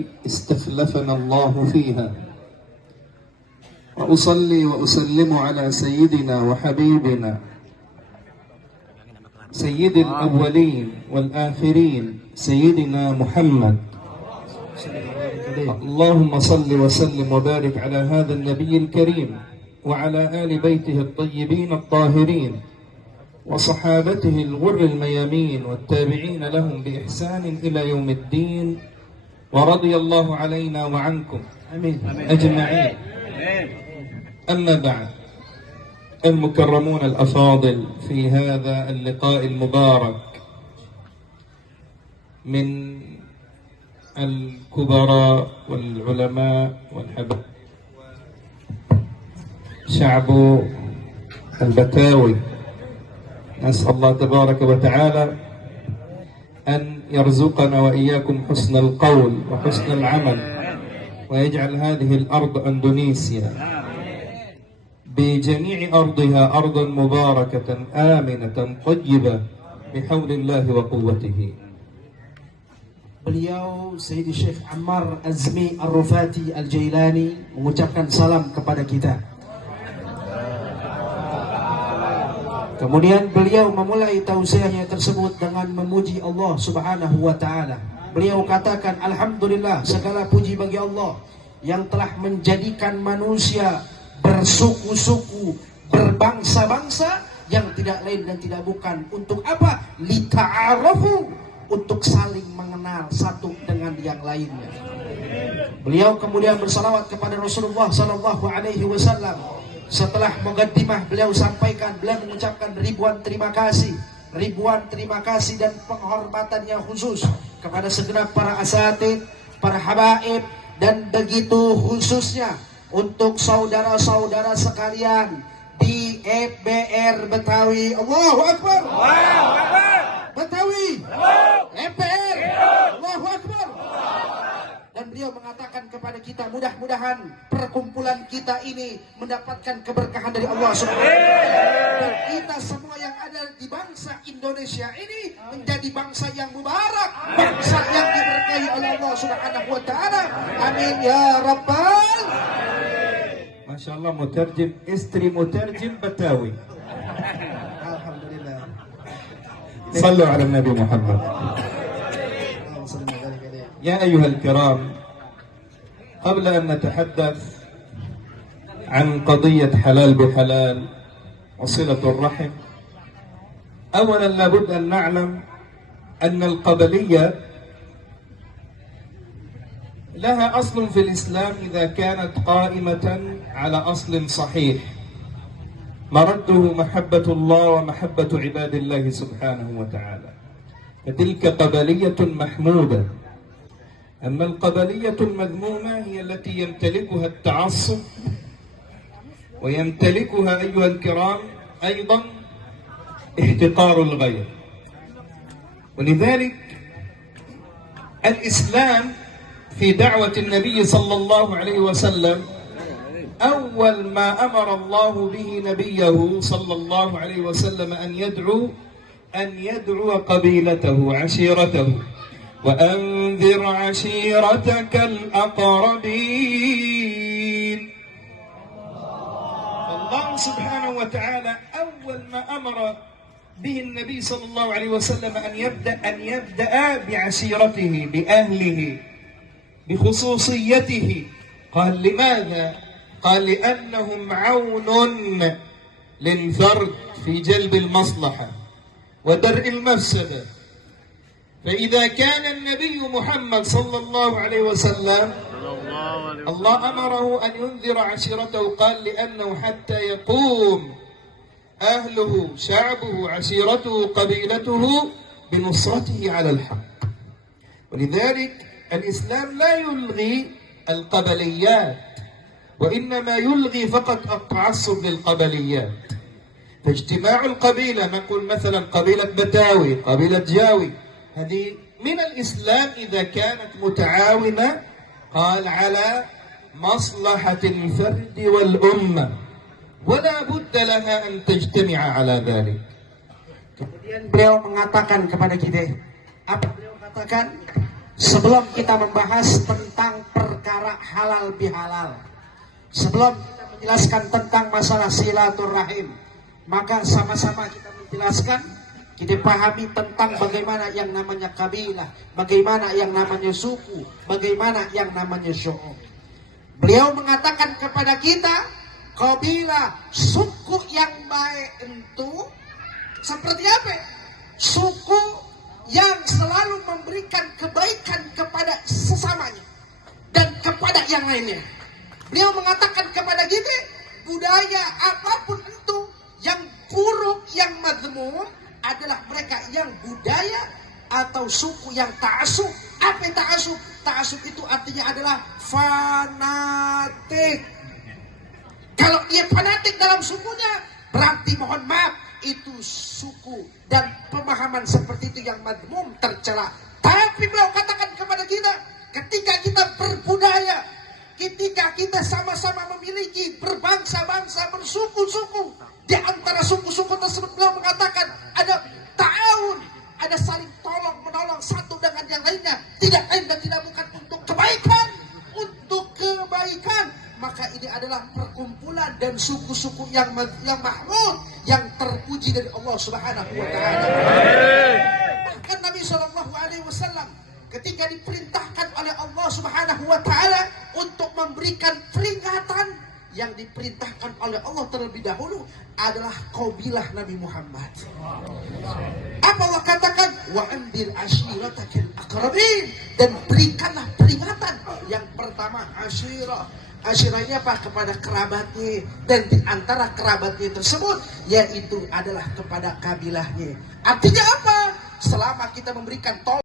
التي استخلفنا الله فيها، وأصلي وأسلم على سيدنا وحبيبنا سيد الأولين والآخرين سيدنا محمد. اللهم صل وسلم وبارك على هذا النبي الكريم وعلى آل بيته الطيبين الطاهرين وصحابته الغر الميامين والتابعين لهم بإحسان إلى يوم الدين، ورضي الله علينا وعنكم أجمعين. أما بعد، المكرمون الأفاضل، في هذا اللقاء المبارك من الكبراء والعلماء والحباب شعب البتاوي، نسأل الله تبارك وتعالى أن يرزقنا وإياكم حسن القول وحسن العمل، ويجعل هذه الأرض أندونيسيا بجميع أرضها أرضا مباركة آمنة طيبة بحول الله وقوته. Beliau Sayyidi Syekh Ammar Azmi Ar-Rufati Al-Jailani mengucapkan salam kepada kita. Kemudian beliau memulai tausiahnya tersebut dengan memuji Allah Subhanahu wa taala. Beliau katakan, alhamdulillah, segala puji bagi Allah yang telah menjadikan manusia bersuku-suku, berbangsa-bangsa yang tidak lain dan tidak bukan untuk apa? Lita'arafu, untuk saling mengenal satu dengan yang lainnya. Beliau kemudian bersalawat kepada Rasulullah sallallahu alaihi wasallam. Setelah muqaddimah beliau sampaikan, beliau mengucapkan ribuan terima kasih dan penghormatannya khusus kepada segenap para asatid, para habaib, dan begitu khususnya untuk saudara-saudara sekalian di FBR Betawi. Allahu Akbar. Allahu Akbar. Betawi. FBR. Allahu Akbar. Dan beliau mengatakan kepada kita, mudah-mudahan perkumpulan kita ini mendapatkan keberkahan dari Allah Subhanahu wa taala. Dan kita semua yang ada di bangsa Indonesia ini menjadi bangsa yang mubarak, bangsa yang diberkahi oleh Allah Subhanahu wa taala. Amin ya rabbal. Masya Allah, muterjim, istri muterjim Betawi. Alhamdulillah. صلوا على النبي محمد. يا أيها الكرام، قبل أن نتحدث عن قضية حلال بحلال وصلة الرحم، أولا لابد أن نعلم أن القبلية لها أصل في الإسلام إذا كانت قائمة على أصل صحيح مرده محبة الله ومحبة عباد الله سبحانه وتعالى، فتلك قبلية محمودة. أما القبلية المذمومة هي التي يمتلكها التعصب، ويمتلكها أيها الكرام أيضا احتقار الغير. ولذلك الإسلام في دعوة النبي صلى الله عليه وسلم أول ما أمر الله به نبيه صلى الله عليه وسلم أن يدعو قبيلته عشيرته، وأنذر عشيرتك الأقربين. الله سبحانه وتعالى أول ما أمر به النبي صلى الله عليه وسلم أن يبدأ بعشيرته، بأهله، بخصوصيته. قال لماذا؟ قال لأنهم عون للفرد في جلب المصلحة ودرء المفسدة. فإذا كان النبي محمد صلى الله عليه وسلم الله أمره أن ينذر عشيرته، قال لأنه حتى يقوم أهله، شعبه، عشيرته، قبيلته بنصرته على الحق. ولذلك الإسلام لا يلغي القبليات، وإنما يلغي فقط التعصب للقبليات. فاجتماع القبيلة، نقول مثلا قبيلة بتاوي، قبيلة جاوي، هذه من الإسلام إذا كانت متعاونة، قال على مصلحة الفرد والأمة، ولا بد لها أن تجتمع على ذلك. Kemudian beliau mengatakan kepada kita, apa beliau katakan? sebelum kita membahas tentang perkara halal bihalal, sebelum kita menjelaskan tentang masalah silaturahim, maka sama-sama kita menjelaskan, kita pahami tentang bagaimana yang namanya kabilah, bagaimana yang namanya suku, bagaimana yang namanya syu'ub. Beliau mengatakan kepada kita, kabilah, suku yang baik itu seperti apa? Suku yang selalu memberikan kebaikan kepada sesamanya dan kepada yang lainnya. Beliau mengatakan kepada kita, budaya apapun itu yang buruk, yang mazmum adalah mereka yang budaya atau suku yang ta'asub. Apa yang ta'asub? Ta'asub itu artinya adalah fanatik. Kalau dia fanatik dalam sukunya, berarti mohon maaf, itu suku dan pemahaman seperti itu yang madmum, tercela. Tapi beliau katakan kepada kita, ketika kita berbudaya, ketika kita sama-sama memiliki berbangsa-bangsa, bersuku-suku, di antara suku-suku tersebut beliau mengatakan ada ta'awun, ada saling tolong menolong satu dengan yang lainnya, tidak lain dan tidak bukan untuk kebaikan, untuk kebaikan. Maka ini adalah perkumpulan dan suku-suku yang mahmud, yang terpuji dari Allah Subhanahu wa taala. Bahkan Nabi sallallahu alaihi wasallam ketika diperintahkan oleh Allah Subhanahu wa taala untuk memberikan peringatan, yang diperintahkan oleh Allah terlebih dahulu adalah kabilah Nabi Muhammad. Apa Allah katakan? Wa andir ashiratakal aqrabin, dan berikanlah peringatan. Yang pertama asyirah. Asyirahnya apa? Kepada kerabatnya, dan di antara kerabatnya tersebut yaitu adalah kepada kabilahnya. Artinya apa? Selama kita memberikan